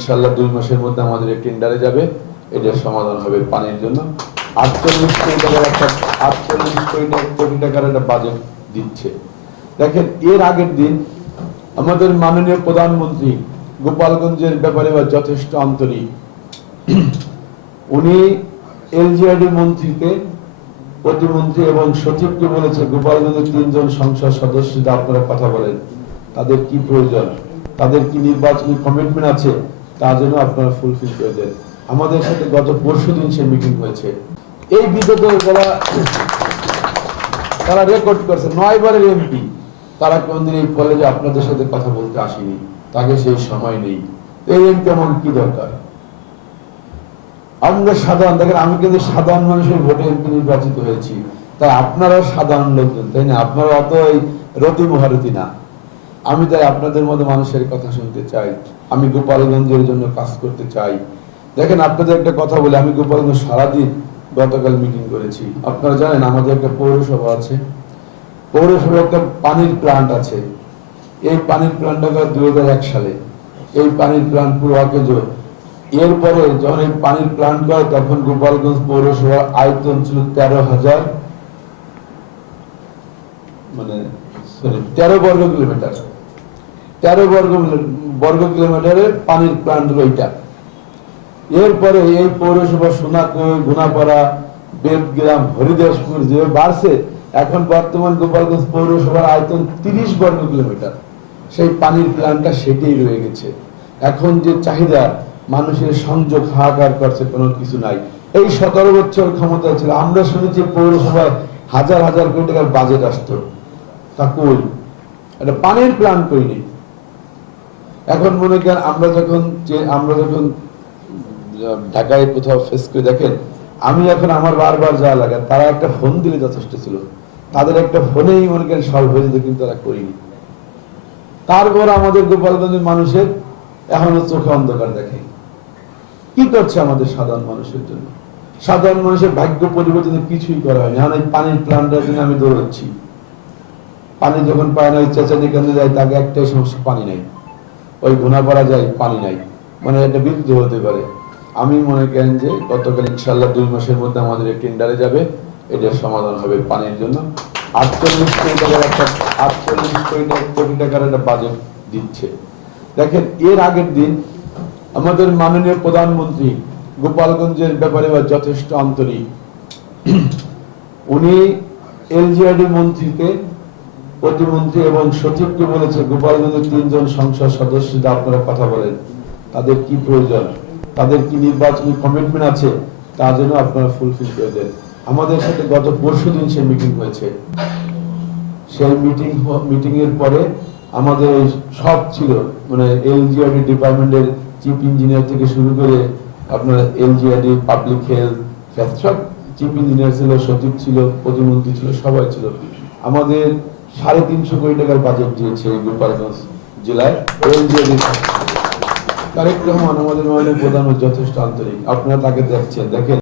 ইনশাআল্লাহ 2 মাসের মধ্যে আমাদের এই টেন্ডারে যাবে, এটার সমাধান হবে পানির জন্য। 48 কোটি টাকার একটা বাজেট দিচ্ছে। দেখেন, এর আগের দিন আমাদের মাননীয় প্রধানমন্ত্রী গোপালগঞ্জের ব্যাপারে যথেষ্ট আন্তরিক। উনি এলজিআরডি মন্ত্রীকে, প্রতিমন্ত্রী এবং সচিবকে বলেছে, গোপালগঞ্জের 3 জন সংসদ সদস্য আপনারা কথা বলেন, তাদের কি প্রয়োজন, তাদের কি নির্বাচনী কমিটমেন্ট আছে, তা যেন আপনারা ফুলফিল করে দেন। আমাদের সাথে গত পরশুদিন সে মিটিং হয়েছে। এই বিগত তারা রেকর্ড করছে 9 বারের এমপি, তারা কোনদিন এই কলেজে আপনাদের সাথে কথা বলতে আসেনি, তাকে সেই সময় নেই। এই এমপি আমার কি দরকার? আমরা সাধারণ, দেখেন আমি কিন্তু সাধারণ মানুষের ভোটে এমপি নির্বাচিত হয়েছি, তাই আপনারা সাধারণ লোকজন, তাই না? আপনারা অত রতি মহারতি না। আমি তাই আপনাদের মধ্যে মানুষের কথা শুনতে চাই, আমি গোপালগঞ্জের জন্য কাজ করতে চাই। দেখেন, আপনাদের একটা কথা বলি, আমি গোপালগঞ্জ সারাদিন গতকাল মিটিং করেছি। আপনারা জানেন আমাদের একটা পৌরসভা আছে, পৌরসভায় একটা পানির প্লান্ট আছে। এই পানির প্লান্টটা 2001 সালে, এই পানির প্লান্ট পুরো অকেজ। এরপরে যখন এই পানির প্লান্ট করে, তখন গোপালগঞ্জ পৌরসভার আয়তন ছিল 13,000 13 বর্গ কিলোমিটার। 13 বর্গ কিলোমিটারের পানির প্লান্ট ওইটা। এরপরে এই পৌরসভা সোনাকই, গুনাপাড়া, বেদগ্রাম, হরিদাসপুর যে বাড়ছে, এখন বর্তমান গোপালগঞ্জ পৌরসভার আয়তন 30 বর্গ কিলোমিটার। সেই পানির প্লান্টটা সেটাই রয়ে গেছে। এখন যে চাহিদা, মানুষের সংযোগ হাহাকার করছে, কোনো কিছু নাই। এই 17 বছর ক্ষমতা ছিল, আমরা শুনেছি পৌরসভায় হাজার হাজার কোটি টাকার বাজেট আসতো, তা কই? একটা পানির প্ল্যান করিনি। এখন মনে করেন আমরা যখন ঢাকায় কোথাও ফেস করে, দেখেন আমি এখন আমার বারবার যাওয়া লাগে, তারা একটা ফোন দিলে যথেষ্ট ছিল, তাদের একটা ফোনেই মনে করেন সব হয়ে যেত, কিন্তু তারা করিনি। তারপর আমাদের গোপালগঞ্জের মানুষের এখনো চোখে অন্ধকার দেখে। কি করছে আমাদের সাধারণ মানুষের জন্য? সাধারণ মানুষের ভাগ্য পরিবর্তনে কিছুই করা হয়নি। এখন এই পানির প্ল্যান্টের জন্য আমি দৌড়াচ্ছি। পানি যখন পায় না, ওই চেঁচানি কেন্দ্রে যায়, তাকে একটাই সমস্যা, পানি নাই। ওই ঘুনাপাড়া যায়, পানি নাই, মানে এটা বিরুদ্ধ হতে পারে। আমি মনে করেন যে গতকাল ইনশাআল্লাহ 2 মাসের মধ্যে আমাদের এই টেন্ডারে যাবে, এটার সমাধান হবে পানির জন্য। 48 কোটি টাকার একটা বাজেট দিচ্ছে। দেখেন, এর আগের দিন আমাদের মাননীয় প্রধানমন্ত্রী গোপালগঞ্জের ব্যাপারে যথেষ্ট আন্তরিক। উনি এলজিআরডি মন্ত্রীকে, প্রতিমন্ত্রী এবং সচিবকে বলেছে, গোপালগঞ্জের 3 জন সংসদ সদস্য আপনারা কথা বলেন, তাদের কি প্রয়োজন, তাদের কি নির্বাচনী কমিটমেন্ট আছে, তা যেন আপনারা ফুলফিল করে দেন। আমাদের সাথে গত পরশুদিন সে মিটিং হয়েছে। সেই মিটিং এর পরে আমাদের সব ছিল, মানে এলজিআরডি ডিপার্টমেন্টের চিফ ইঞ্জিনিয়ার থেকে শুরু করে আপনার এলজিআরডি পাবলিক হেলথ, সব চিফ ইঞ্জিনিয়ার ছিল, সচিব ছিল, প্রতিমন্ত্রী ছিল, সবাই ছিল। আমাদের 350 কোটি টাকার বাজেট দিয়েছে গোপালগঞ্জ জেলায় এলজিআরডি। তারেক রহমান আমাদের মাননীয় প্রধানমন্ত্রী যথেষ্ট আন্তরিক, আপনারা তাকে দেখছেন, দেখেন।